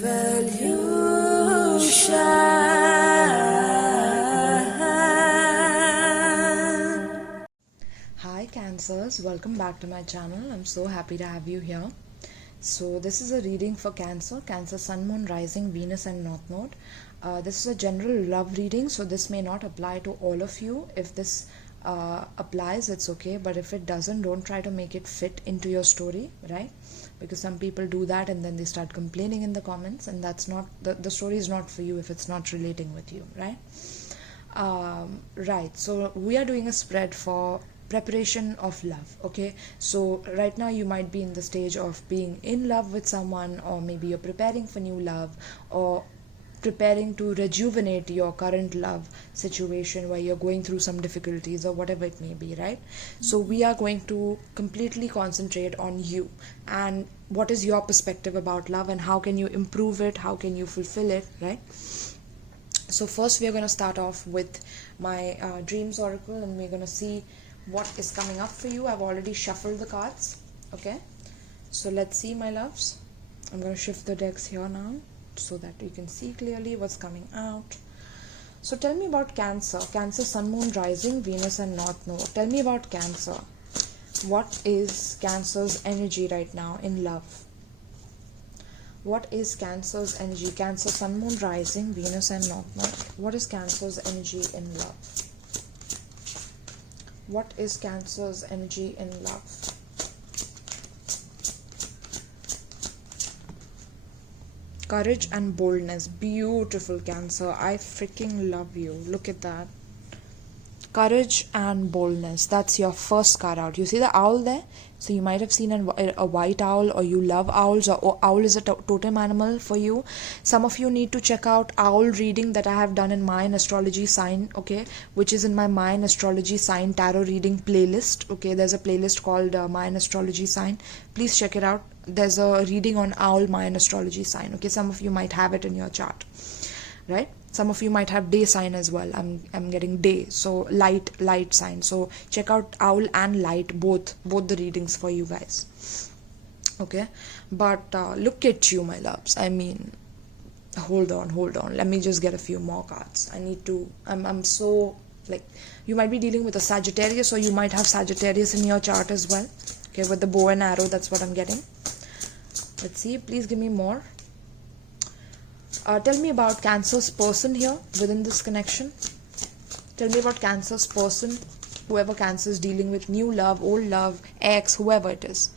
Hi Cancers, welcome back to my channel. I'm so happy to have you here. So this is a reading for Cancer, Sun, Moon, Rising, Venus and North Node. This is a general love reading, so this may not apply to all of you. If this applies, it's okay, but if it doesn't, don't try to make it fit into your story, right? Because some people do that and then they start complaining in the comments, and that's not, the story is not for you if it's not relating with you, right? Right, so we are doing a spread for preparation of love. Okay, so right now you might be in the stage of being in love with someone, or maybe you're preparing for new love, or preparing to rejuvenate your current love situation where you're going through some difficulties or whatever it may be, right? So we are going to completely concentrate on you and what is your perspective about love and how can you improve it, how can you fulfill it, right? So first we are going to start off with my dreams oracle, and we're going to see what is coming up for you. I've already shuffled the cards. Okay, so let's see, my loves. I'm going to shift the decks here now so that you can see clearly what's coming out. So tell me about Cancer, Sun, Moon, Rising, Venus and North Node. Tell me about Cancer. What is Cancer's energy right now in love? What is Cancer's energy? Cancer, Sun, Moon, Rising, Venus and North Node. What is Cancer's energy in love? What is Cancer's energy in love? Courage and boldness. Beautiful, Cancer. I freaking love you. Look at that. Courage and boldness. That's your first card out. You see the owl there? So you might have seen a white owl, or you love owls, or owl is a totem animal for you. Some of you need to check out owl reading that I have done in Mayan astrology sign, okay, which is in my Mayan astrology sign tarot reading playlist. Okay, there's a playlist called Mayan astrology sign. Please check it out. There's a reading on owl Mayan astrology sign. Okay, some of you might have it in your chart, right? Some of you might have day sign as well. I'm getting day, so light sign. So check out owl and light, both the readings for you guys. Okay, but look at you, my loves. I mean, hold on. Let me just get a few more cards. I need to. I'm so, like, you might be dealing with a Sagittarius, or you might have Sagittarius in your chart as well. Okay, with the bow and arrow, that's what I'm getting. Let's see. Please give me more. Tell me about Cancer's person here within this connection. Tell me about Cancer's person, whoever Cancer is dealing with, new love, old love, ex, whoever it is.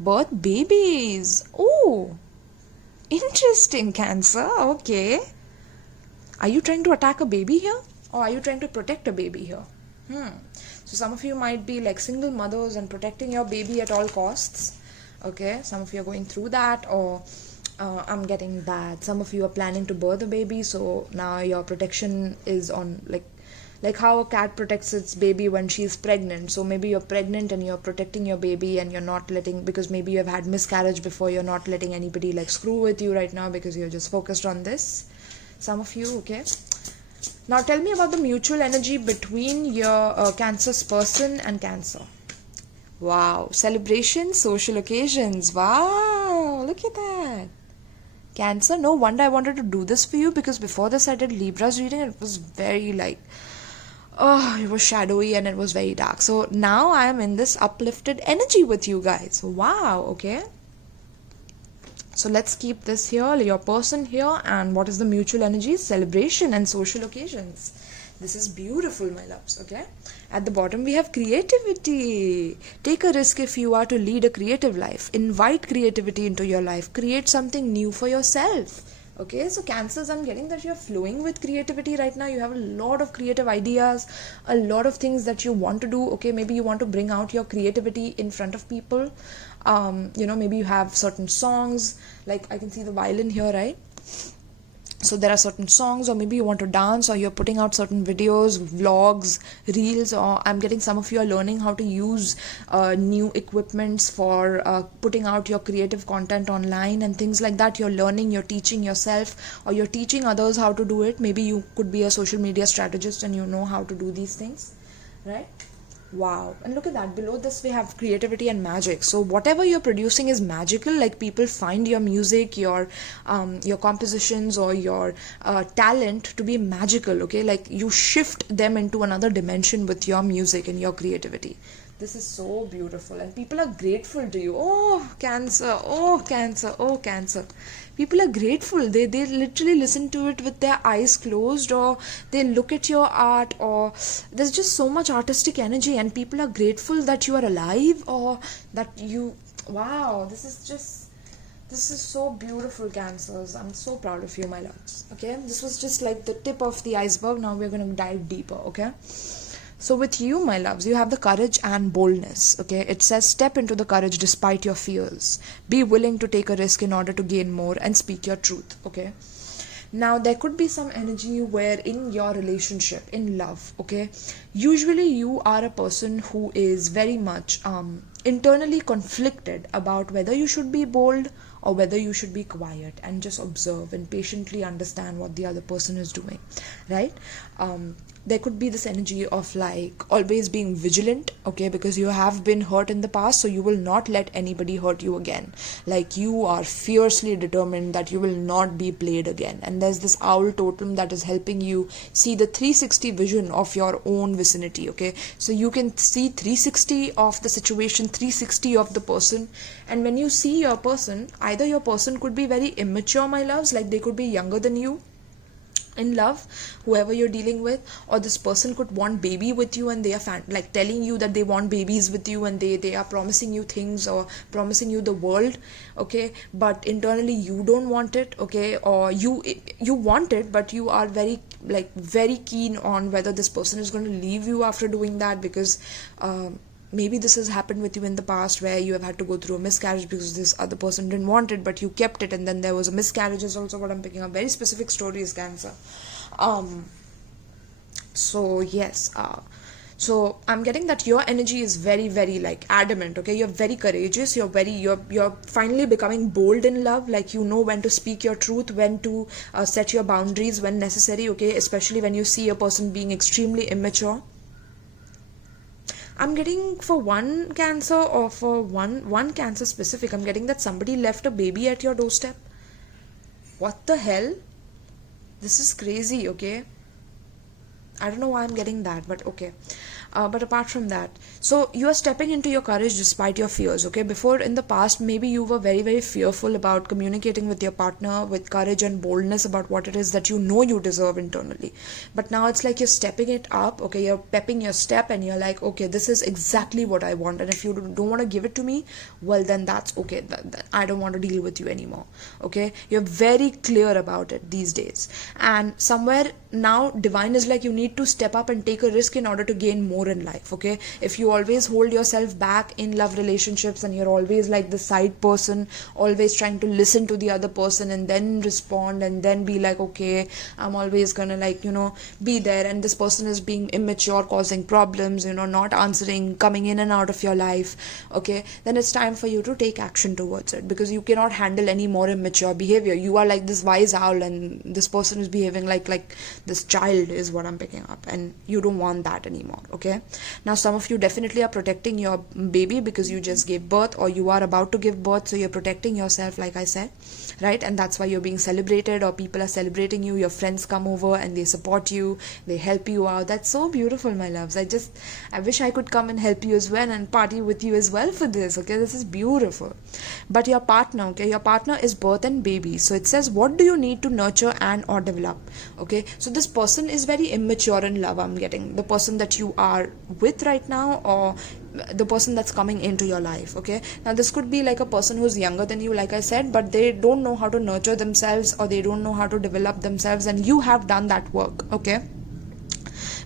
Birth babies. Oh, interesting, Cancer. Okay. Are you trying to attack a baby here? Or are you trying to protect a baby here? So some of you might be like single mothers and protecting your baby at all costs. Okay, some of you are going through that, or I'm getting that some of you are planning to birth a baby, so now your protection is on like how a cat protects its baby when she's pregnant. So maybe you're pregnant and you're protecting your baby, and you're not letting, because maybe you've had miscarriage before, you're not letting anybody like screw with you right now because you're just focused on this. Some of you, okay. Now tell me about the mutual energy between your Cancer's person and Cancer. Wow, celebrations, social occasions. Wow, look at that. Cancer, no wonder I wanted to do this for you, because before this I did Libra's reading and it was very like, oh, it was shadowy and it was very dark. So now I am in this uplifted energy with you guys. Wow, okay. So let's keep this here, your person here, and what is the mutual energy? Celebration and social occasions. This is beautiful, my loves, okay? At the bottom, we have creativity. Take a risk if you are to lead a creative life. Invite creativity into your life. Create something new for yourself. Okay, so Cancers, I'm getting that you're flowing with creativity right now. You have a lot of creative ideas, a lot of things that you want to do. Okay, maybe you want to bring out your creativity in front of people. Maybe you have certain songs, like I can see the violin here, right? So there are certain songs, or maybe you want to dance, or you're putting out certain videos, vlogs, reels, or I'm getting some of you are learning how to use new equipments for putting out your creative content online and things like that. You're learning, you're teaching yourself, or you're teaching others how to do it. Maybe you could be a social media strategist and you know how to do these things, right? Wow. And look at that. Below this, we have creativity and magic. So whatever you're producing is magical. Like, people find your music, your compositions, or your talent to be magical. Okay, like you shift them into another dimension with your music and your creativity. This is so beautiful, and people are grateful to you. Oh, Cancer. Oh, Cancer. Oh, Cancer. People are grateful. They literally listen to it with their eyes closed, or they look at your art, or there's just so much artistic energy, and people are grateful that you are alive, or that you. Wow, this is so beautiful, Cancers. I'm so proud of you, my loves. Okay, this was just like the tip of the iceberg. Now we're going to dive deeper. Okay. So with you, my loves, you have the courage and boldness. Okay, it says step into the courage despite your fears. Be willing to take a risk in order to gain more and speak your truth. Okay. Now there could be some energy where in your relationship, in love, okay, usually you are a person who is very much internally conflicted about whether you should be bold or whether you should be quiet and just observe and patiently understand what the other person is doing, right? There could be this energy of like always being vigilant, okay, because you have been hurt in the past, so you will not let anybody hurt you again. Like, you are fiercely determined that you will not be played again. And there's this owl totem that is helping you see the 360 vision of your own vicinity, okay? So you can see 360 of the situation, 360 of the person. And when you see your person, either your person could be very immature, my loves, like they could be younger than you in love, whoever you're dealing with, or this person could want baby with you, and they are like telling you that they want babies with you, and they are promising you things or promising you the world, okay, but internally you don't want it, okay, or you want it, but you are very keen on whether this person is going to leave you after doing that, because maybe this has happened with you in the past where you have had to go through a miscarriage because this other person didn't want it, but you kept it, and then there was a miscarriage is also what I'm picking up. Very specific stories, Cancer. So yes, so I'm getting that your energy is very, very like adamant, okay? You're very courageous, you're finally becoming bold in love, like you know when to speak your truth, when to set your boundaries when necessary, okay? Especially when you see a person being extremely immature. I'm getting for one Cancer, or for one Cancer specific, I'm getting that somebody left a baby at your doorstep. What the hell? This is crazy, okay? I don't know why I'm getting that, but okay. But apart from that, so you are stepping into your courage despite your fears, okay? Before, in the past, maybe you were very, very fearful about communicating with your partner with courage and boldness about what it is that you know you deserve internally. But now it's like you're stepping it up, okay? You're pepping your step, and you're like, okay, this is exactly what I want. And if you don't want to give it to me, well, then that's okay. I don't want to deal with you anymore, okay? You're very clear about it these days. And somewhere now, divine is like, you need to step up and take a risk in order to gain more in life, okay? If you always hold yourself back in love relationships, and you're always like the side person, always trying to listen to the other person and then respond and then be like, okay, I'm always gonna like, be there, and this person is being immature, causing problems, not answering, coming in and out of your life, okay, then it's time for you to take action towards it, because you cannot handle any more immature behavior. You are like this wise owl, and this person is behaving like this child is what I'm picking up, and you don't want that anymore, okay? Now some of you definitely are protecting your baby because you just gave birth, or you are about to give birth, so you're protecting yourself, like I said, right? And that's why you're being celebrated, or people are celebrating you. Your friends come over and they support you, they help you out. That's so beautiful, my loves. I wish I could come and help you as well and party with you as well for this, okay? This is beautiful. But your partner, okay, your partner is birth and baby. So it says, what do you need to nurture and or develop, okay? So this person is very immature in love, I'm getting. The person that you are with right now, or the person that's coming into your life, okay? Now this could be like a person who's younger than you, like I said, but they don't know how to nurture themselves, or they don't know how to develop themselves, and you have done that work, okay?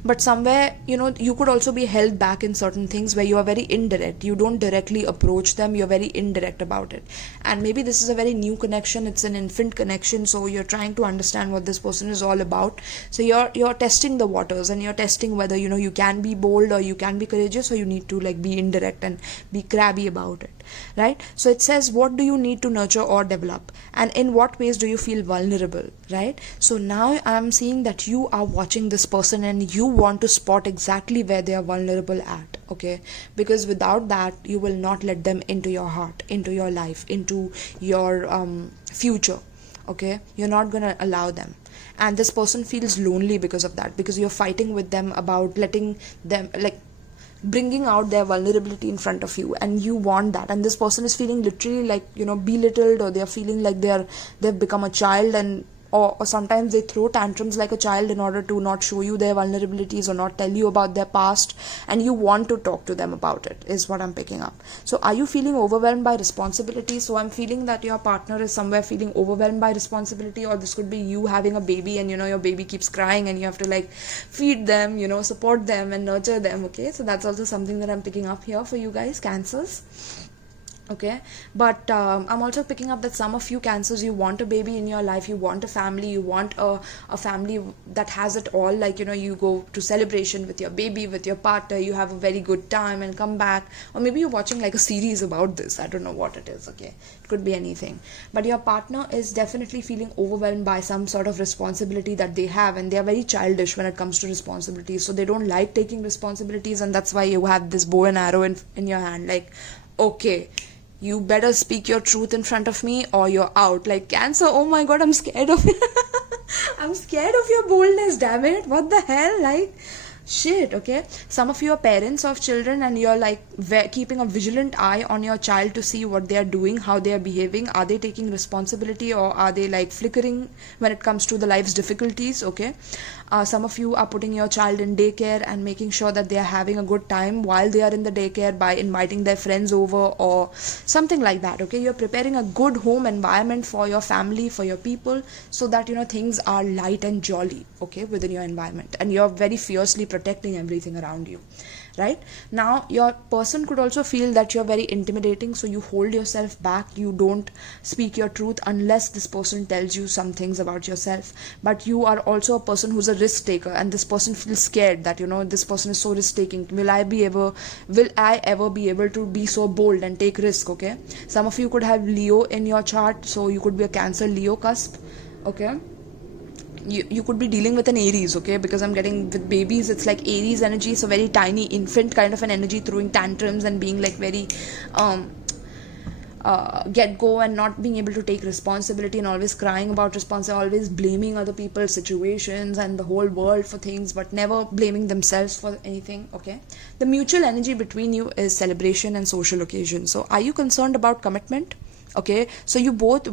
But somewhere, you could also be held back in certain things where you are very indirect. You don't directly approach them, you're very indirect about it. And maybe this is a very new connection, it's an infant connection, so you're trying to understand what this person is all about. So you're testing the waters, and you're testing whether you can be bold, or you can be courageous, or you need to like be indirect and be crabby about it. right? So it says, what do you need to nurture or develop, and in what ways do you feel vulnerable, right? So now I'm seeing that you are watching this person and you want to spot exactly where they are vulnerable at, okay? Because without that, you will not let them into your heart, into your life, into your future, okay? You're not going to allow them. And this person feels lonely because of that, because you're fighting with them about letting them, like, bringing out their vulnerability in front of you, and you want that, and this person is feeling literally like, belittled, or they're feeling like they've become a child, and or sometimes they throw tantrums like a child in order to not show you their vulnerabilities or not tell you about their past, and you want to talk to them about it, is what I'm picking up. So are you feeling overwhelmed by responsibility? So I'm feeling that your partner is somewhere feeling overwhelmed by responsibility, or this could be you having a baby, and your baby keeps crying and you have to like feed them, support them and nurture them, okay? So that's also something that I'm picking up here for you guys, Cancers. Okay, but I'm also picking up that some of you Cancers, you want a baby in your life, you want a family, you want a family that has it all, like, you go to celebration with your baby, with your partner, you have a very good time and come back, or maybe you're watching like a series about this, I don't know what it is, okay? It could be anything, but your partner is definitely feeling overwhelmed by some sort of responsibility that they have, and they are very childish when it comes to responsibilities, so they don't like taking responsibilities, and that's why you have this bow and arrow in your hand, like, okay, you better speak your truth in front of me or you're out. Like, Cancer, oh my god, I'm scared of I'm scared of your boldness, damn it. What the hell? Like, shit, okay? Some of you are parents of children, and you're like keeping a vigilant eye on your child to see what they are doing, how they are behaving. Are they taking responsibility, or are they like flickering when it comes to the life's difficulties, okay? Some of you are putting your child in daycare and making sure that they are having a good time while they are in the daycare by inviting their friends over or something like that, okay? You're preparing a good home environment for your family, for your people, so that things are light and jolly, okay, within your environment, and you're very fiercely protecting everything around you. Right now, your person could also feel that you're very intimidating, so you hold yourself back, you don't speak your truth unless this person tells you some things about yourself. But you are also a person who's a risk taker, and this person feels scared that this person is so risk taking. Will I ever be able to be so bold and take risk? Okay, some of you could have Leo in your chart, so you could be a Cancer Leo cusp, okay? You could be dealing with an Aries, okay? Because I'm getting with babies, it's like Aries energy, so very tiny infant kind of an energy, throwing tantrums and being like very get go and not being able to take responsibility, and always crying about responsibility, always blaming other people's situations and the whole world for things, but never blaming themselves for anything, okay? The mutual energy between you is celebration and social occasions. So are you concerned about commitment? Okay, so you both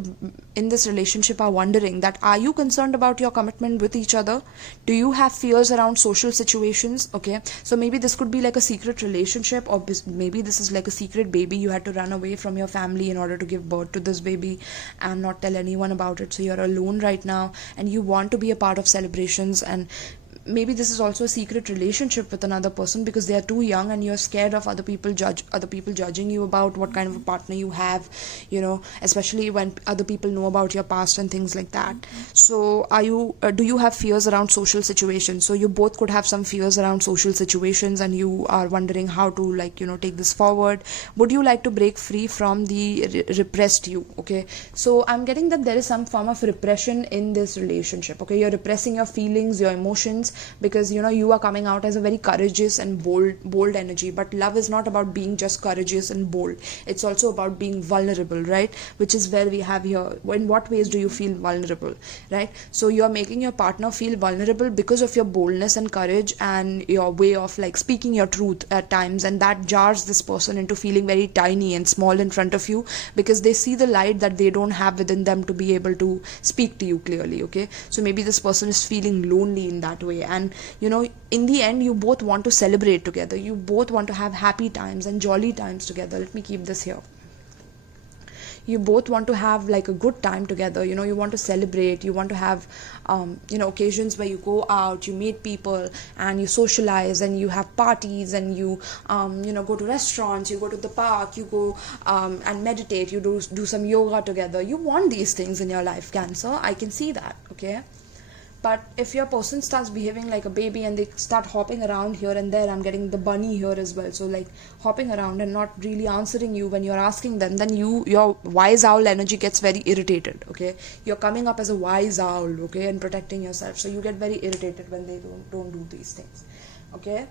in this relationship are wondering that, are you concerned about your commitment with each other? Do you have fears around social situations? Okay, so maybe this could be like a secret relationship, or maybe this is like a secret baby. You had to run away from your family in order to give birth to this baby and not tell anyone about it, so you're alone right now and you want to be a part of celebrations. And maybe this is also a secret relationship with another person because they are too young and you're scared of other people judging you about what kind of a partner you have, especially when other people know about your past and things like that. So do you have fears around social situations? So you both could have some fears around social situations, and you are wondering how to take this forward. Would you like to break free from the repressed you? Okay, so I'm getting that there is some form of repression in this relationship. Okay, you're repressing your feelings, your emotions, because you are coming out as a very courageous and bold energy. But love is not about being just courageous and bold, it's also about being vulnerable, right? Which is where we have here, in what ways do you feel vulnerable, right? So you're making your partner feel vulnerable because of your boldness and courage and your way of speaking your truth at times, and that jars this person into feeling very tiny and small in front of you, because they see the light that they don't have within them to be able to speak to you clearly. Okay, so maybe this person is feeling lonely in that way, and in the end you both want to celebrate together, you both want to have happy times and jolly times together. Let me keep this here. You both want to have a good time together, you want to celebrate, you want to have occasions where you go out, you meet people and you socialize and you have parties, and you go to restaurants, you go to the park, you go and meditate, you do some yoga together. You want these things in your life, Cancer. I can see that. Okay, But if your person starts behaving like a baby and they start hopping around here and there, I'm getting the bunny here as well, so like hopping around and not really answering you when you're asking them, then your wise owl energy gets very irritated, okay? You're coming up as a wise owl, okay, and protecting yourself, so you get very irritated when they don't do these things, okay?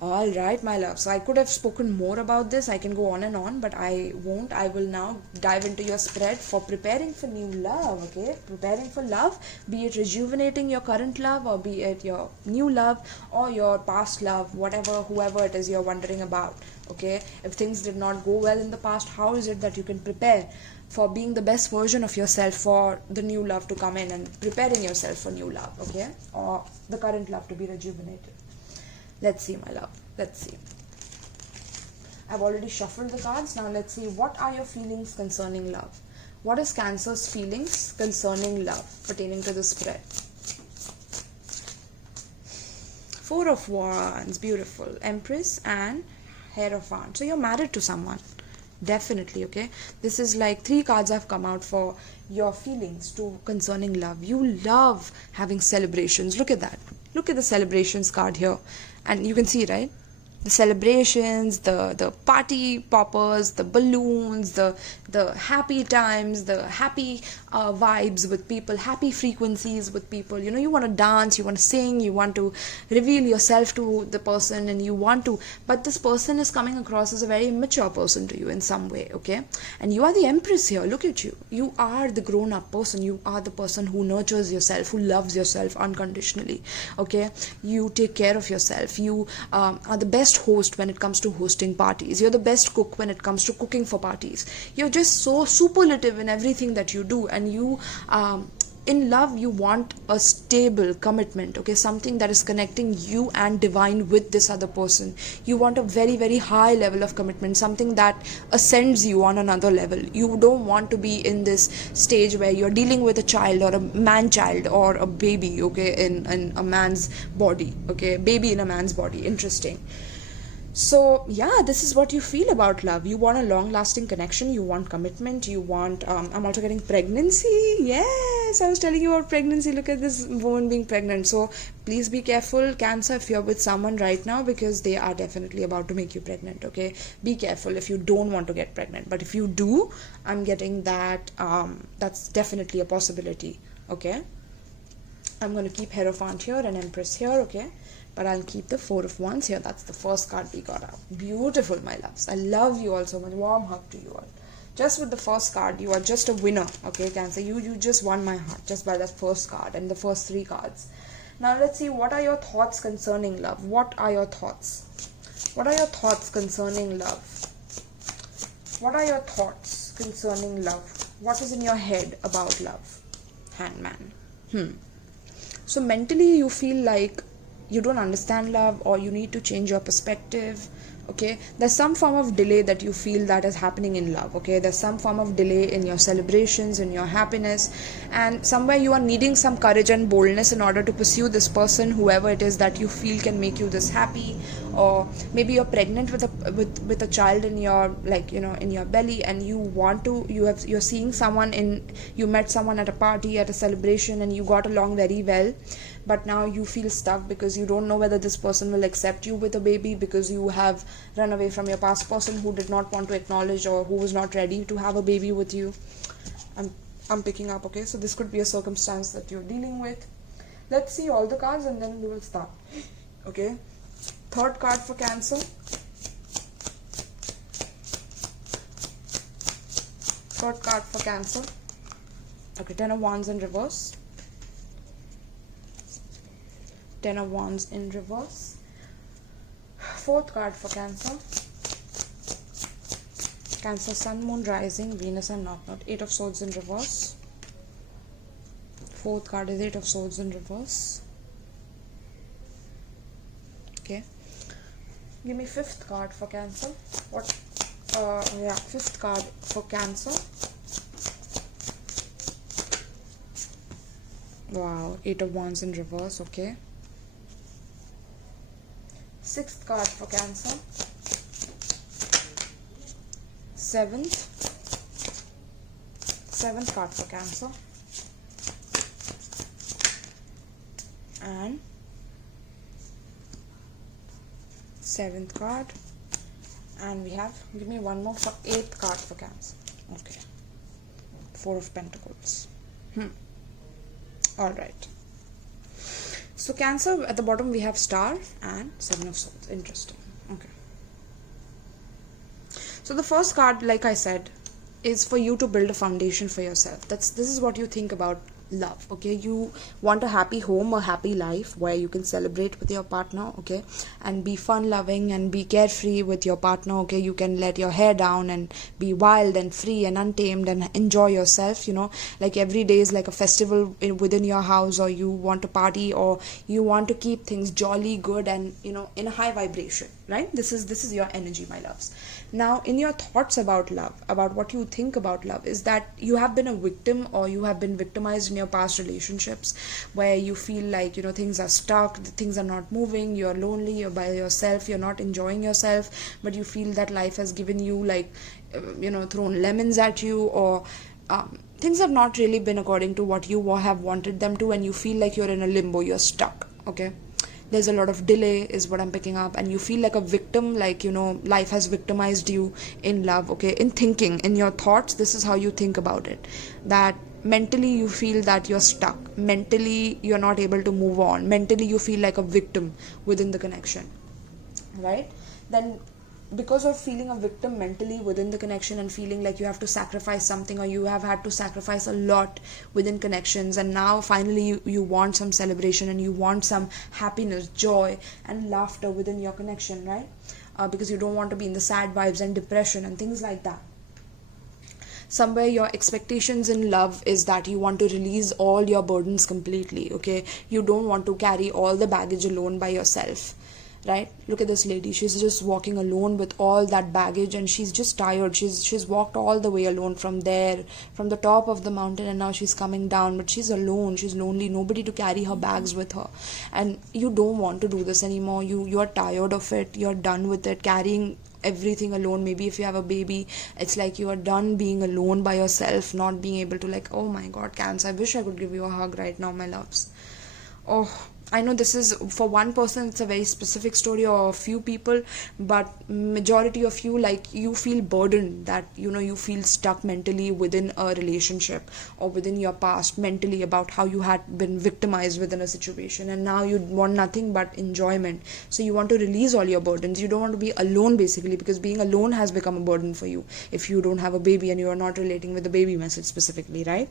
All right, my love. So I could have spoken more about this. I can go on and on, but I won't. I will now dive into your spread for preparing for new love, okay? Preparing for love, be it rejuvenating your current love, or be it your new love, or your past love, whatever, whoever it is you're wondering about, okay? If things did not go well in the past, how is it that you can prepare for being the best version of yourself for the new love to come in, and preparing yourself for new love, okay? Or the current love to be rejuvenated. Let's see, my love. Let's see. I've already shuffled the cards. Now let's see, what are your feelings concerning love? What is Cancer's feelings concerning love pertaining to the spread? Four of Wands, beautiful. Empress and Hierophant. So you're married to someone. Definitely, okay? This is like 3 cards have come out for your feelings concerning love. You love having celebrations. Look at that. Look at the celebrations card here. And you can see, right? The celebrations, the party poppers, the balloons, the happy times, the happy vibes with people, happy frequencies with people. You know, you want to dance, you want to sing, you want to reveal yourself to the person, and you want to, but this person is coming across as a very immature person to you in some way, okay? And you are the Empress here. Look at you. You are the grown-up person. You are the person who nurtures yourself, who loves yourself unconditionally, okay? You take care of yourself. You are the best host when it comes to hosting parties. You're the best cook when it comes to cooking for parties. You're just so superlative in everything that you do, and you in love you want a stable commitment, okay? Something that is connecting you and divine with this other person. You want a very, very high level of commitment, something that ascends you on another level. You don't want to be in this stage where you're dealing with a child, or a man child, or a baby, okay, in a man's body, okay? Baby in a man's body. Interesting. So yeah, this is what you feel about love. You want a long-lasting connection. You want commitment. You want, I'm also getting pregnancy. Yes, I was telling you about pregnancy. Look at this woman being pregnant. So please be careful, Cancer, if you're with someone right now, because they are definitely about to make you pregnant, okay? Be careful if you don't want to get pregnant. But if you do, I'm getting that that's definitely a possibility, okay? I'm going to keep Hierophant here and Empress here, okay? But I'll keep the Four of Wands here. That's the first card we got out. Beautiful, my loves. I love you all so much. Warm hug to you all. Just with the first card, you are just a winner, okay, Cancer? You just won my heart just by that first card and the first 3 cards. Now let's see, what are your thoughts concerning love? What are your thoughts? What are your thoughts concerning love? What are your thoughts concerning love? What is in your head about love? Hangman. So mentally you feel like you don't understand love, or you need to change your perspective, okay? There's some form of delay that you feel that is happening in love, okay? There's some form of delay in your celebrations, in your happiness, and somewhere you are needing some courage and boldness in order to pursue this person, whoever it is that you feel can make you this happy. Or maybe you're pregnant with a child in your, like, you know, in your belly, and you want to, you're seeing someone you met someone at a party, at a celebration, and you got along very well, but now you feel stuck because you don't know whether this person will accept you with a baby, because you have run away from your past person who did not want to acknowledge, or who was not ready to have a baby with you. I'm picking up, okay? So this could be a circumstance that you're dealing with. Let's see all the cards and then we will start, okay? Third card for Cancer. Third card for Cancer. Okay, 10 of Wands in reverse. 10 of Wands in reverse. Fourth card for Cancer. Cancer, Sun, Moon, Rising, Venus and North Node. 8 of Swords in reverse. Fourth card is 8 of Swords in reverse. Okay. Give me fifth card for Cancer. Fifth card for Cancer. Wow, 8 of Wands in reverse, okay. Sixth card for Cancer. Seventh card for Cancer. and 7th card, and we have, give me one more for 8th card for Cancer. Okay, 4 of Pentacles. All right. So Cancer, at the bottom we have Star and 7 of Swords. Interesting. Okay. So the first card, like I said, is for you to build a foundation for yourself. This is what you think about love. Okay, you want a happy home, a happy life where you can celebrate with your partner, okay, and be fun loving and be carefree with your partner. Okay, you can let your hair down and be wild and free and untamed and enjoy yourself, you know, like every day is like a festival within your house, or you want to party, or you want to keep things jolly, good, and, you know, in a high vibration, right? This is your energy, my loves. Now, in your thoughts about love, about what you think about love, is that you have been a victim, or you have been victimized in your past relationships, where you feel like, you know, things are stuck, things are not moving, you're lonely, you're by yourself, you're not enjoying yourself, but you feel that life has given you, like, you know, thrown lemons at you, or things have not really been according to what you have wanted them to, and you feel like you're in a limbo, you're stuck. Okay, there's a lot of delay is what I'm picking up, and you feel like a victim, like, you know, life has victimized you in love. Okay, in thinking, in your thoughts, this is how you think about it, that mentally you feel that you're stuck, mentally you're not able to move on, mentally you feel like a victim within the connection, right? Then because of feeling a victim mentally within the connection, and feeling like you have to sacrifice something, or you have had to sacrifice a lot within connections, and now finally you want some celebration, and you want some happiness, joy and laughter within your connection, right? Because you don't want to be in the sad vibes and depression and things like that. Somewhere your expectations in love is that you want to release all your burdens completely. Okay, you don't want to carry all the baggage alone by yourself, right? Look at this lady, she's just walking alone with all that baggage, and she's just tired. She's walked all the way alone from the top of the mountain, and now she's coming down, but she's alone, she's lonely, nobody to carry her bags with her. And you don't want to do this anymore. You're tired of it, you're done with it, carrying everything alone. Maybe if you have a baby, it's like you are done being alone by yourself, not being able to, like, oh my god, Cancer, I wish I could give you a hug right now, my loves. Oh, I know this is, for one person it's a very specific story, or a few people, but majority of you, like, you feel burdened, that, you know, you feel stuck mentally within a relationship, or within your past, mentally, about how you had been victimized within a situation, and now you want nothing but enjoyment. So you want to release all your burdens. You don't want to be alone, basically, because being alone has become a burden for you if you don't have a baby and you are not relating with the baby message specifically, right?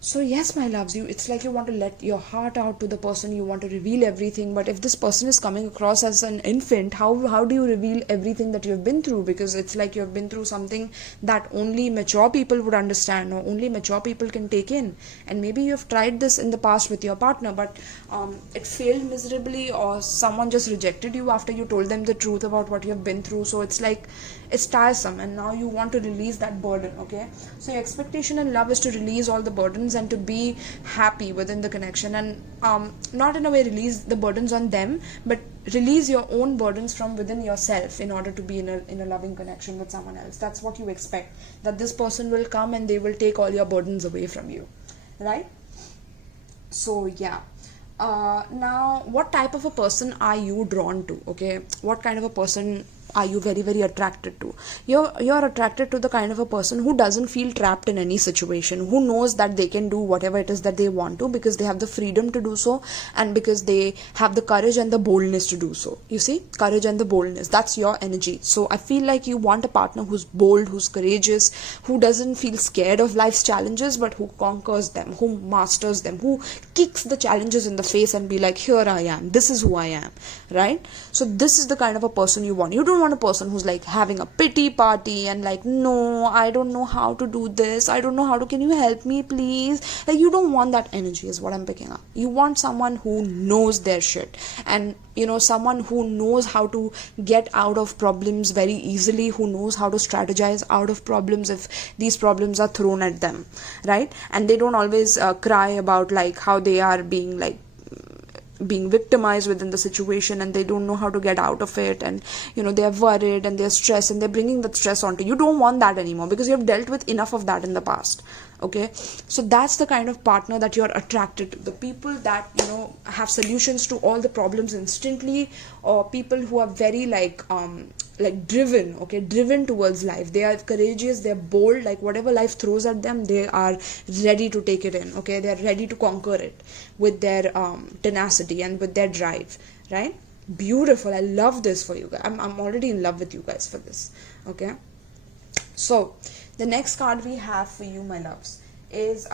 So yes, my loves, it's like you want to let your heart out to the person, you want to reveal everything, but if this person is coming across as an infant, how do you reveal everything that you've been through? Because it's like you've been through something that only mature people would understand, or only mature people can take in. And maybe you've tried this in the past with your partner, but it failed miserably, or someone just rejected you after you told them the truth about what you've been through. So it's like, it's tiresome, and now you want to release that burden. Okay, so your expectation in love is to release all the burdens and to be happy within the connection, and not in a way release the burdens on them, but release your own burdens from within yourself in order to be in a loving connection with someone else. That's what you expect, that this person will come and they will take all your burdens away from you, right? So yeah. Now, what type of a person are you drawn to? Okay, what kind of a person are you very, very attracted to? You're attracted to the kind of a person who doesn't feel trapped in any situation, who knows that they can do whatever it is that they want to, because they have the freedom to do so, and because they have the courage and the boldness to do so. You see, courage and the boldness, that's your energy. So I feel like you want a partner who's bold, who's courageous, who doesn't feel scared of life's challenges, but who conquers them, who masters them, who kicks the challenges in the face and be like, here I am, this is who I am, right? So this is the kind of a person you want. You don't want a person who's like having a pity party and like, no, I don't know how to do this, I don't know how to, can you help me please? Like, you don't want that energy is what I'm picking up. You want someone who knows their shit, and you know, someone who knows how to get out of problems very easily, who knows how to strategize out of problems if these problems are thrown at them, right? And they don't always cry about like how they are being like being victimized within the situation, and they don't know how to get out of it, and they're worried and they're stressed, and they're bringing that stress onto you. You don't want that anymore because you have dealt with enough of that in the past. Okay, so that's the kind of partner that you're attracted to. The people that have solutions to all the problems instantly, or people who are very like driven, okay, driven towards life. They are courageous, they're bold, like whatever life throws at them, they are ready to take it in. Okay, they're ready to conquer it with their tenacity and with their drive, right? Beautiful. I love this for you guys. I'm already in love with you guys for this. Okay, so the next card we have for you, my loves, is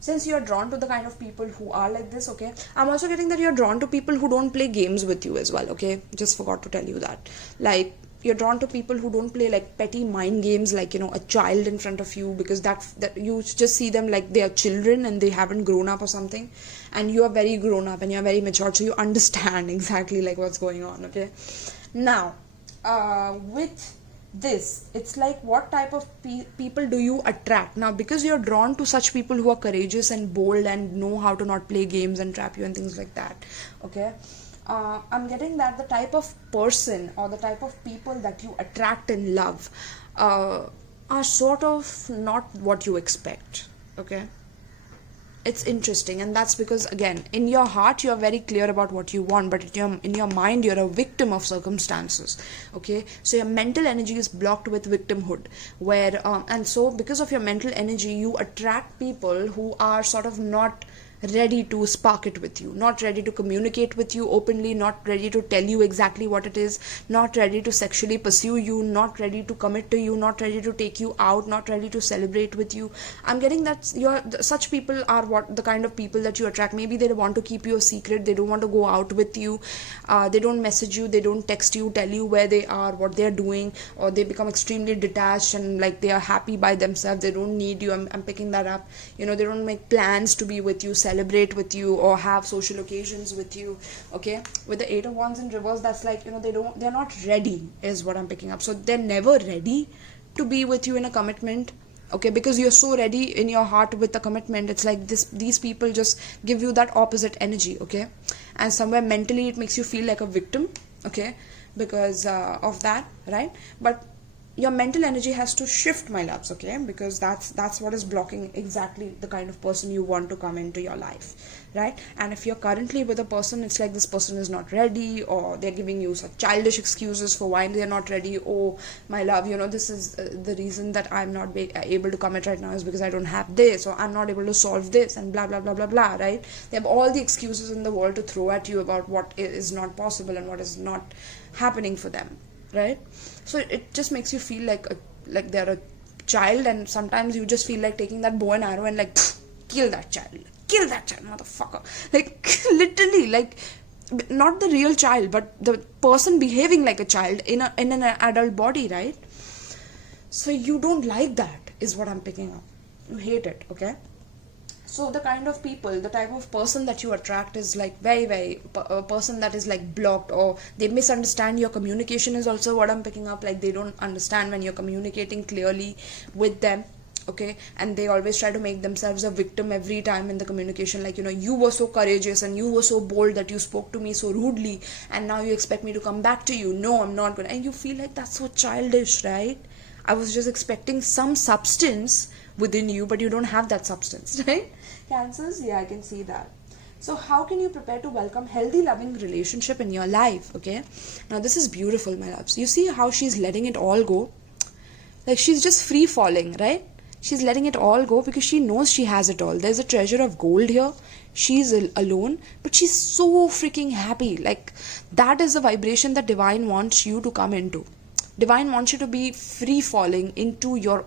since you're drawn to the kind of people who are like this, okay, I'm also getting that you're drawn to people who don't play games with you as well. Okay, just forgot to tell you that. Like, you're drawn to people who don't play like petty mind games, like a child in front of you, because that you just see them like they are children and they haven't grown up or something, and you are very grown up and you're very mature, so you understand exactly like what's going on. Okay, now with this, it's like, what type of people do you attract? Now, because you're drawn to such people who are courageous and bold and know how to not play games and trap you and things like that, okay, I'm getting that the type of person or the type of people that you attract in love are sort of not what you expect. Okay, it's interesting, and that's because, again, in your heart you're very clear about what you want, but in your mind you're a victim of circumstances. Okay, so your mental energy is blocked with victimhood, where and so because of your mental energy you attract people who are sort of not ready to spark it with you, not ready to communicate with you openly, not ready to tell you exactly what it is, not ready to sexually pursue you, not ready to commit to you, not ready to take you out, not ready to celebrate with you. I'm getting that such people are what the kind of people that you attract. Maybe they want to keep you a secret, they don't want to go out with you, they don't message you, they don't text you, tell you where they are, what they're doing, or they become extremely detached and like they are happy by themselves, they don't need you. I'm picking that up. They don't make plans to be with you, celebrate with you, or have social occasions with you. Okay, with the 8 of Wands in reverse, that's like they're not ready is what I'm picking up. So they're never ready to be with you in a commitment. Okay, because you're so ready in your heart with the commitment, it's like these people just give you that opposite energy. Okay, and somewhere mentally it makes you feel like a victim. Okay, because of that, right? But your mental energy has to shift, my loves. Okay, because that's what is blocking exactly the kind of person you want to come into your life, right? And if you're currently with a person, it's like this person is not ready, or they're giving you such childish excuses for why they're not ready. Oh, my love, this is the reason that I'm not able to commit right now is because I don't have this, or I'm not able to solve this, and blah blah blah blah blah, right? They have all the excuses in the world to throw at you about what is not possible and what is not happening for them, right? So it just makes you feel like they're a child, and sometimes you just feel like taking that bow and arrow and like kill that child, motherfucker. Like literally, like not the real child, but the person behaving like a child in an adult body, right? So you don't like that is what I'm picking up. You hate it. Okay, so the kind of people, the type of person that you attract is like very, very a person that is like blocked, or they misunderstand your communication is also what I'm picking up. Like they don't understand when you're communicating clearly with them. Okay, and they always try to make themselves a victim every time in the communication. Like, you were so courageous and you were so bold that you spoke to me so rudely, and now you expect me to come back to you. No, I'm not gonna. And you feel like that's so childish, right? I was just expecting some substance within you, but you don't have that substance, right? Cancers, yeah, I can see that. So how can you prepare to welcome healthy, loving relationship in your life? Okay, now this is beautiful, my loves. You see how she's letting it all go? Like she's just free falling, right? She's letting it all go because she knows she has it all. There's a treasure of gold here. She's alone, but she's so freaking happy. Like that is the vibration that divine wants you to come into. Divine wants you to be free falling into your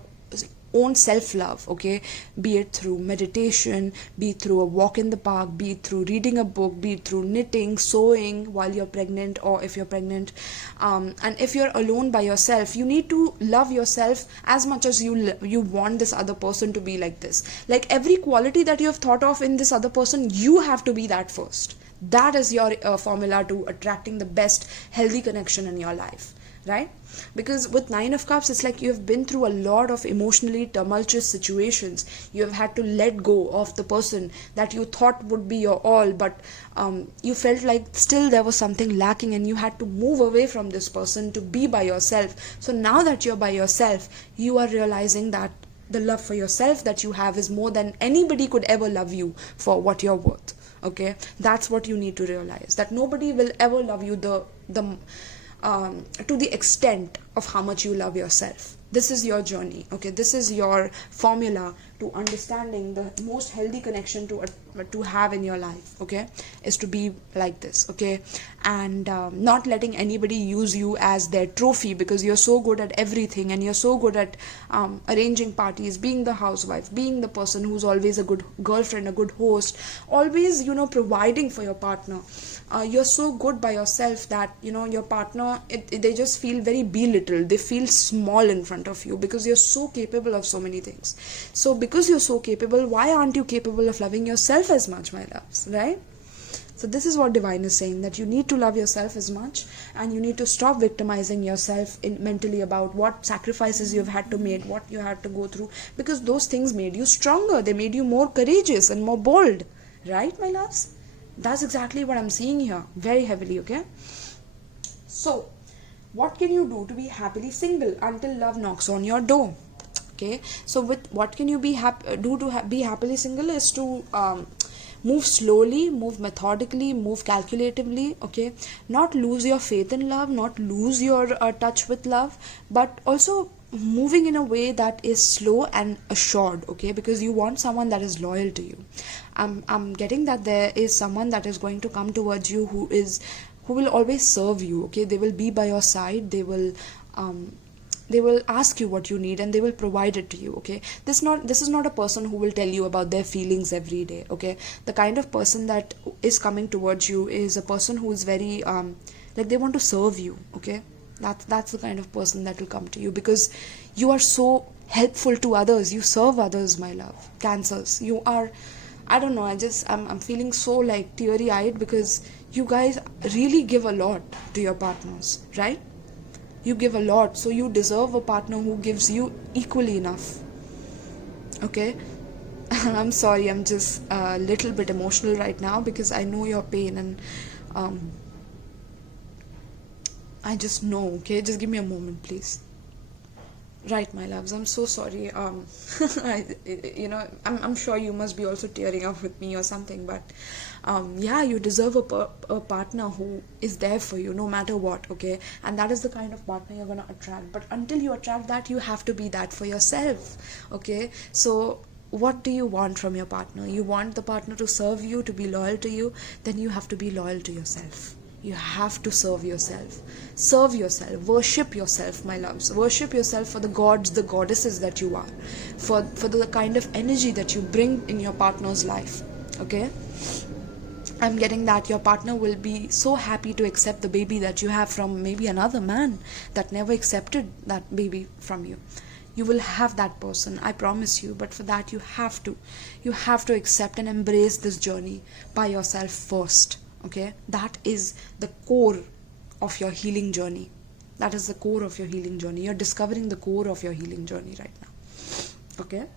own self-love. Okay, be it through meditation, be it through a walk in the park, be it through reading a book, be it through knitting, sewing while you're pregnant, or if you're pregnant, and if you're alone by yourself, you need to love yourself as much as you want this other person to be like this. Like every quality that you have thought of in this other person, you have to be that first. That is your formula to attracting the best healthy connection in your life, right? Because with Nine of Cups, it's like you have been through a lot of emotionally tumultuous situations. You have had to let go of the person that you thought would be your all, but you felt like still there was something lacking, and you had to move away from this person to be by yourself. So now that you're by yourself, you are realizing that the love for yourself that you have is more than anybody could ever love you for what you're worth. Okay, that's what you need to realize, that nobody will ever love you to the extent of how much you love yourself. This is your journey. Okay, this is your formula to understanding the most healthy connection to have in your life. Okay, is to be like this. Okay, and not letting anybody use you as their trophy, because you're so good at everything, and you're so good at arranging parties, being the housewife, being the person who's always a good girlfriend, a good host, always providing for your partner. You're so good by yourself that your partner, they just feel very belittled. They feel small in front of you because you're so capable of so many things. So because you're so capable, why aren't you capable of loving yourself as much, my loves, right? So this is what divine is saying, that you need to love yourself as much, and you need to stop victimizing yourself mentally about what sacrifices you've had to make, what you had to go through, because those things made you stronger. They made you more courageous and more bold, right, my loves? That's exactly what I'm seeing here, very heavily. Okay, so what can you do to be happily single until love knocks on your door? Okay, so with what can you be be happily single is to move slowly, move methodically, move calculatively. Okay, not lose your faith in love, not lose your touch with love, but also moving in a way that is slow and assured. Okay, because you want someone that is loyal to you. I'm getting that there is someone that is going to come towards you who will always serve you. Okay, they will be by your side. They will ask you what you need, and they will provide it to you. Okay, this is not a person who will tell you about their feelings every day. Okay, the kind of person that is coming towards you is a person who is very like they want to serve you. Okay, that's the kind of person that will come to you, because you are so helpful to others. You serve others, my love. Cancers, you are, I don't know, I'm feeling so like teary-eyed, because you guys really give a lot to your partners, right? You give a lot, so you deserve a partner who gives you equally enough. Okay, I'm sorry, I'm just a little bit emotional right now, because I know your pain, and I just know. Okay, just give me a moment, please. Right, my loves, I'm so sorry. I'm sure you must be also tearing up with me or something, but yeah, you deserve a partner who is there for you no matter what. Okay, and that is the kind of partner you're gonna attract. But until you attract that, you have to be that for yourself. Okay, so what do you want from your partner? You want the partner to serve you, to be loyal to you. Then you have to be loyal to yourself. You have to serve yourself. Serve yourself. Worship yourself, my loves. Worship yourself for the gods, the goddesses that you are. For the kind of energy that you bring in your partner's life. Okay? I'm getting that your partner will be so happy to accept the baby that you have from maybe another man that never accepted that baby from you. You will have that person, I promise you. But for that, you have to accept and embrace this journey by yourself first. Okay, that is the core of your healing journey. That is the core of your healing journey. You're discovering the core of your healing journey right now. Okay,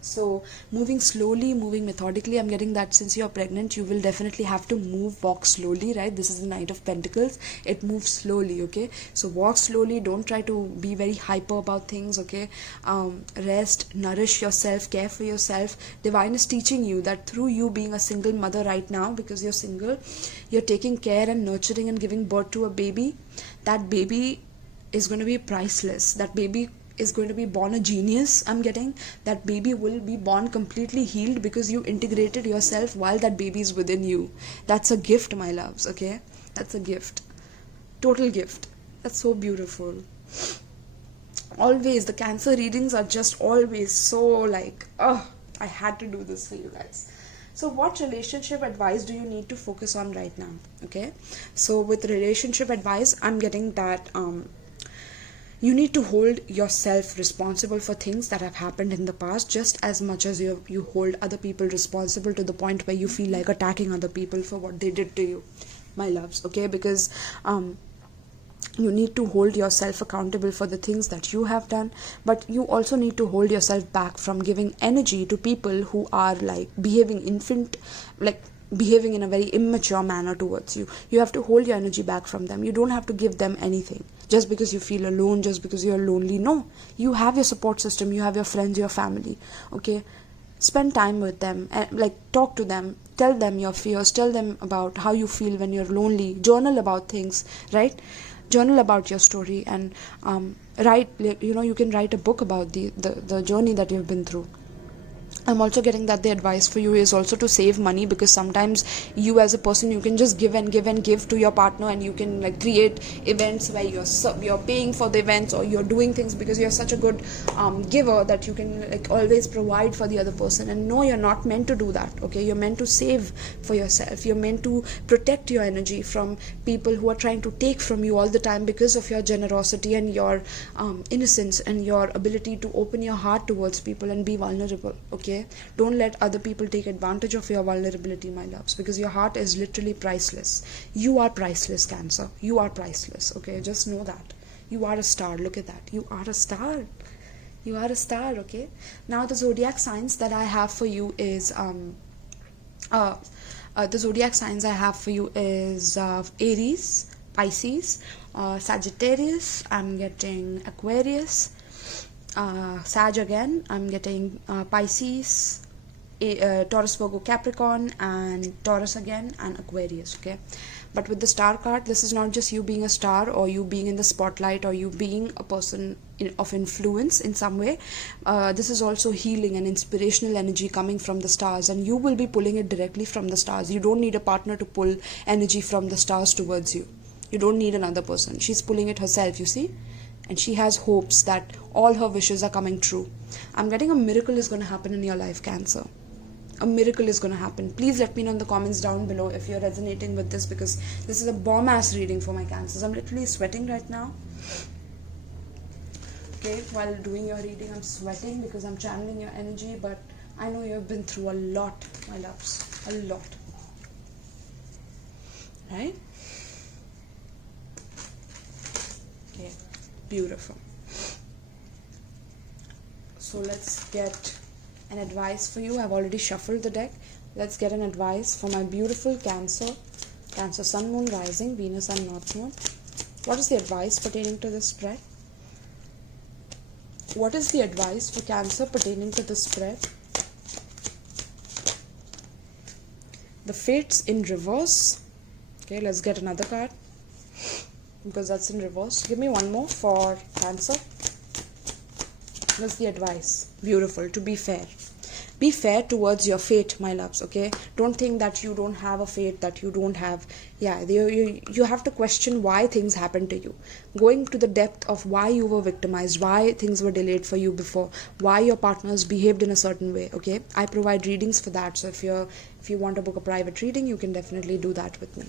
so moving slowly, moving methodically. I'm getting that since you're pregnant, you will definitely have to walk slowly, right? This is the Knight of Pentacles. It moves slowly. Okay, so walk slowly. Don't try to be very hyper about things. Okay, rest, nourish yourself, care for yourself. Divine is teaching you that through you being a single mother right now, because you're single, you're taking care and nurturing and giving birth to a baby. That baby is going to be priceless. That baby is going to be born a genius. I'm getting that baby will be born completely healed, because you integrated yourself while that baby is within you. That's a gift, my loves. Okay, that's a gift, total gift. That's so beautiful. Always the Cancer readings are just always so like, oh, I had to do this for you guys. So what relationship advice do you need to focus on right now? Okay, so with relationship advice, I'm getting that you need to hold yourself responsible for things that have happened in the past, just as much as you hold other people responsible, to the point where you feel like attacking other people for what they did to you, my loves. Okay, because You need to hold yourself accountable for the things that you have done, but you also need to hold yourself back from giving energy to people who are like behaving behaving in a very immature manner towards you. You have to hold your energy back from them. You don't have to give them anything just because you feel alone, just because you're lonely. No, you have your support system, you have your friends, your family. Okay, spend time with them, and talk to them, tell them your fears, tell them about how you feel when you're lonely, journal about things, right? Journal about your story, and write, you can write a book about the journey that you've been through. I'm also getting that the advice for you is also to save money, because sometimes you as a person, you can just give and give and give to your partner, and you can create events where you're paying for the events, or you're doing things because you're such a good giver that you can always provide for the other person. And no, you're not meant to do that. Okay, you're meant to save for yourself. You're meant to protect your energy from people who are trying to take from you all the time because of your generosity and your innocence and your ability to open your heart towards people and be vulnerable. Okay, don't let other people take advantage of your vulnerability, my loves, because your heart is literally priceless. You are priceless, Cancer. You are priceless. Okay, just know that you are a star. Look at that, you are a star. You are a star. Okay, now the zodiac signs that I have for you is Aries, Pisces, Sagittarius. I'm getting Aquarius, Sag again. I'm getting Pisces, Taurus, Virgo, Capricorn, and Taurus again, and Aquarius. Okay, but with the star card, this is not just you being a star, or you being in the spotlight, or you being a person of influence in some way. This is also healing and inspirational energy coming from the stars, and you will be pulling it directly from the stars. You don't need a partner to pull energy from the stars towards you. You don't need another person. She's pulling it herself, you see, and she has hopes that all her wishes are coming true. I'm getting a miracle is going to happen in your life, Cancer. A miracle is going to happen. Please let me know in the comments down below if you're resonating with this, because this is a bomb ass reading for my Cancers. I'm literally sweating right now. Okay, while doing your reading, I'm sweating because I'm channeling your energy, but I know you've been through a lot, my loves. A lot. Right? Okay, beautiful. So let's get an advice for you. I've already shuffled the deck. Let's get an advice for my beautiful Cancer. Cancer, Sun, Moon, Rising, Venus and North Node. What is the advice pertaining to this spread? What is the advice for Cancer pertaining to this spread? The Fates in reverse. Okay, let's get another card, because that's in reverse. Give me one more for Cancer. That's the advice. Beautiful. To be fair. Be fair towards your fate, my loves. Okay, don't think that you don't have a fate, that you don't have. Yeah, you have to question why things happen to you, going to the depth of why you were victimized, why things were delayed for you before, why your partners behaved in a certain way. Okay, I provide readings for that, so if you want to book a private reading, you can definitely do that with me.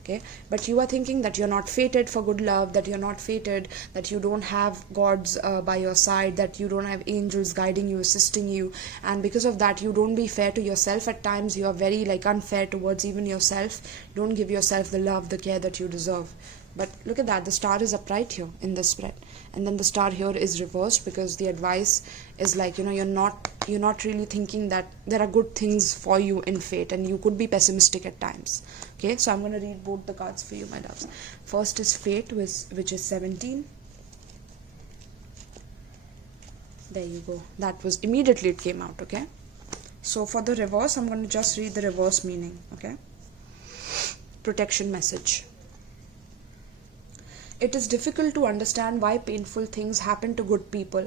Okay, but you are thinking that you're not fated for good love, that you're not fated, that you don't have gods by your side, that you don't have angels guiding you, assisting you, and because of that, you don't be fair to yourself at times. You are very unfair towards even yourself. Don't give yourself the love, the care that you deserve. But look at that, the star is upright here in this spread, and then the star here is reversed, because the advice is you're not really thinking that there are good things for you in fate, and you could be pessimistic at times. Okay, so I'm going to read both the cards for you, my loves. First is Fate, which is 17. There you go. That was immediately it came out. Okay, so for the reverse, I'm going to just read the reverse meaning. Okay, protection message. It is difficult to understand why painful things happen to good people.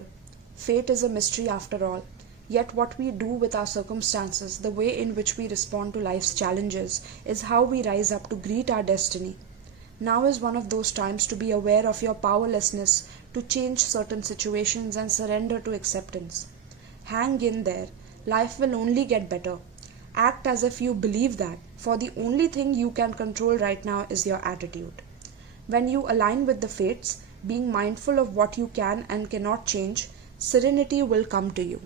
Fate is a mystery after all. Yet what we do with our circumstances, the way in which we respond to life's challenges, is how we rise up to greet our destiny. Now is one of those times to be aware of your powerlessness to change certain situations and surrender to acceptance. Hang in there. Life will only get better. Act as if you believe that, for the only thing you can control right now is your attitude. When you align with the fates, being mindful of what you can and cannot change, serenity will come to you.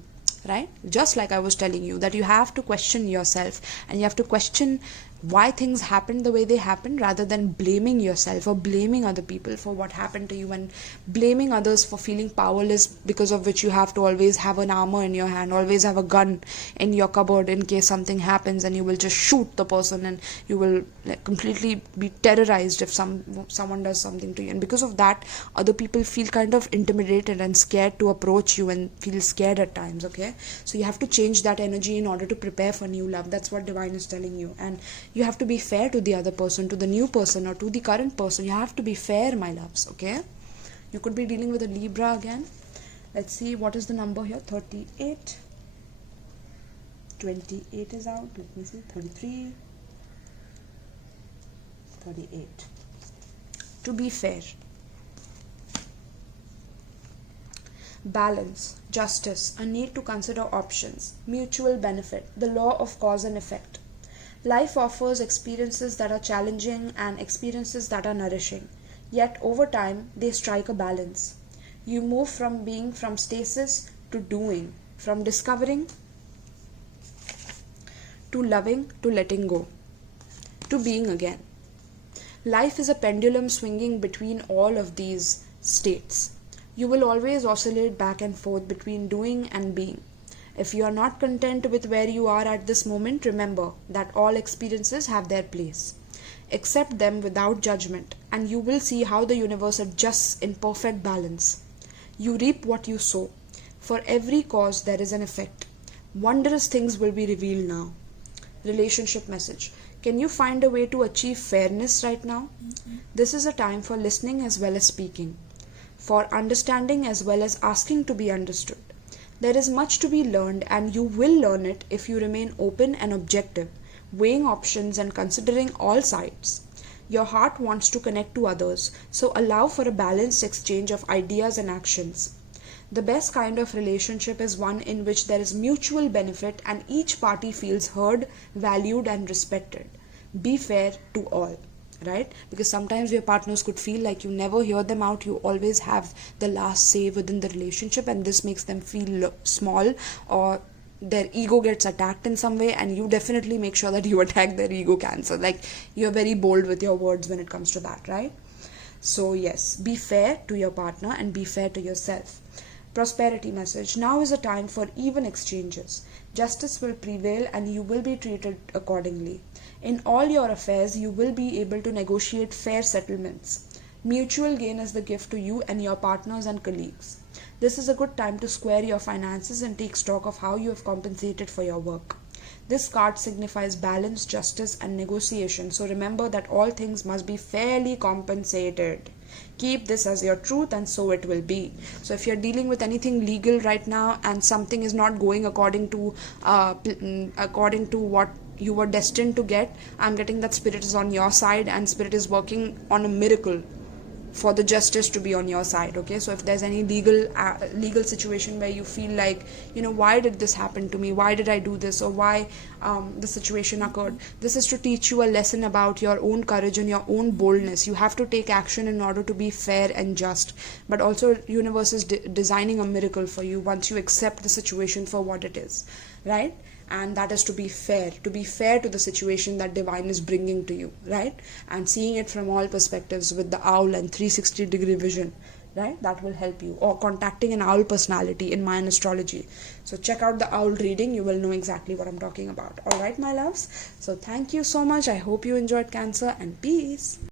Right? Just like I was telling you, that you have to question yourself, and you have to question why things happened the way they happened, rather than blaming yourself or blaming other people for what happened to you, and blaming others for feeling powerless, because of which you have to always have an armor in your hand, always have a gun in your cupboard in case something happens, and you will just shoot the person, and you will completely be terrorized if someone does something to you. And because of that, other people feel kind of intimidated and scared to approach you, and feel scared at times. Okay, so you have to change that energy in order to prepare for new love. That's what divine is telling you. And you have to be fair to the other person, to the new person, or to the current person. You have to be fair, my loves. Okay, you could be dealing with a Libra again. Let's see, what is the number here? 38, 28 is out. Let me see, 33, 38. To be fair. Balance, justice, a need to consider options, mutual benefit, the law of cause and effect. Life offers experiences that are challenging and experiences that are nourishing. Yet over time, they strike a balance. You move from being, from stasis to doing, from discovering to loving to letting go, to being again. Life is a pendulum swinging between all of these states. You will always oscillate back and forth between doing and being. If you are not content with where you are at this moment, remember that all experiences have their place. Accept them without judgment, and you will see how the universe adjusts in perfect balance. You reap what you sow. For every cause there is an effect. Wondrous things will be revealed now. Relationship message. Can you find a way to achieve fairness right now? This is a time for listening as well as speaking, for understanding as well as asking to be understood. There is much to be learned, and you will learn it if you remain open and objective, weighing options and considering all sides. Your heart wants to connect to others, so allow for a balanced exchange of ideas and actions. The best kind of relationship is one in which there is mutual benefit and each party feels heard, valued, and respected. Be fair to all. Right? Because sometimes your partners could feel like you never hear them out, you always have the last say within the relationship, and this makes them feel small, or their ego gets attacked in some way, and you definitely make sure that you attack their ego cancer. Like, you're very bold with your words when it comes to that, right? So yes, be fair to your partner and be fair to yourself. Prosperity message. Now is a time for even exchanges. Justice will prevail and you will be treated accordingly. In all your affairs, you will be able to negotiate fair settlements. Mutual gain is the gift to you and your partners and colleagues. This is a good time to square your finances and take stock of how you have compensated for your work. This card signifies balance, justice, and negotiation. So remember that all things must be fairly compensated. Keep this as your truth, and so it will be. So if you're dealing with anything legal right now and something is not going according to what you were destined to get, I'm getting that spirit is on your side, and spirit is working on a miracle for the justice to be on your side. Okay, so if there's any legal situation where you feel like, why did this happen to me, why did I do this, or why the situation occurred, this is to teach you a lesson about your own courage and your own boldness. You have to take action in order to be fair and just, but also universe is designing a miracle for you once you accept the situation for what it is, right? And that is to be fair to the situation that divine is bringing to you, right? And seeing it from all perspectives with the owl and 360-degree vision, right? That will help you. Or contacting an owl personality in Mayan astrology. So check out the owl reading, you will know exactly what I'm talking about. All right, my loves. So thank you so much. I hope you enjoyed Cancer, and peace.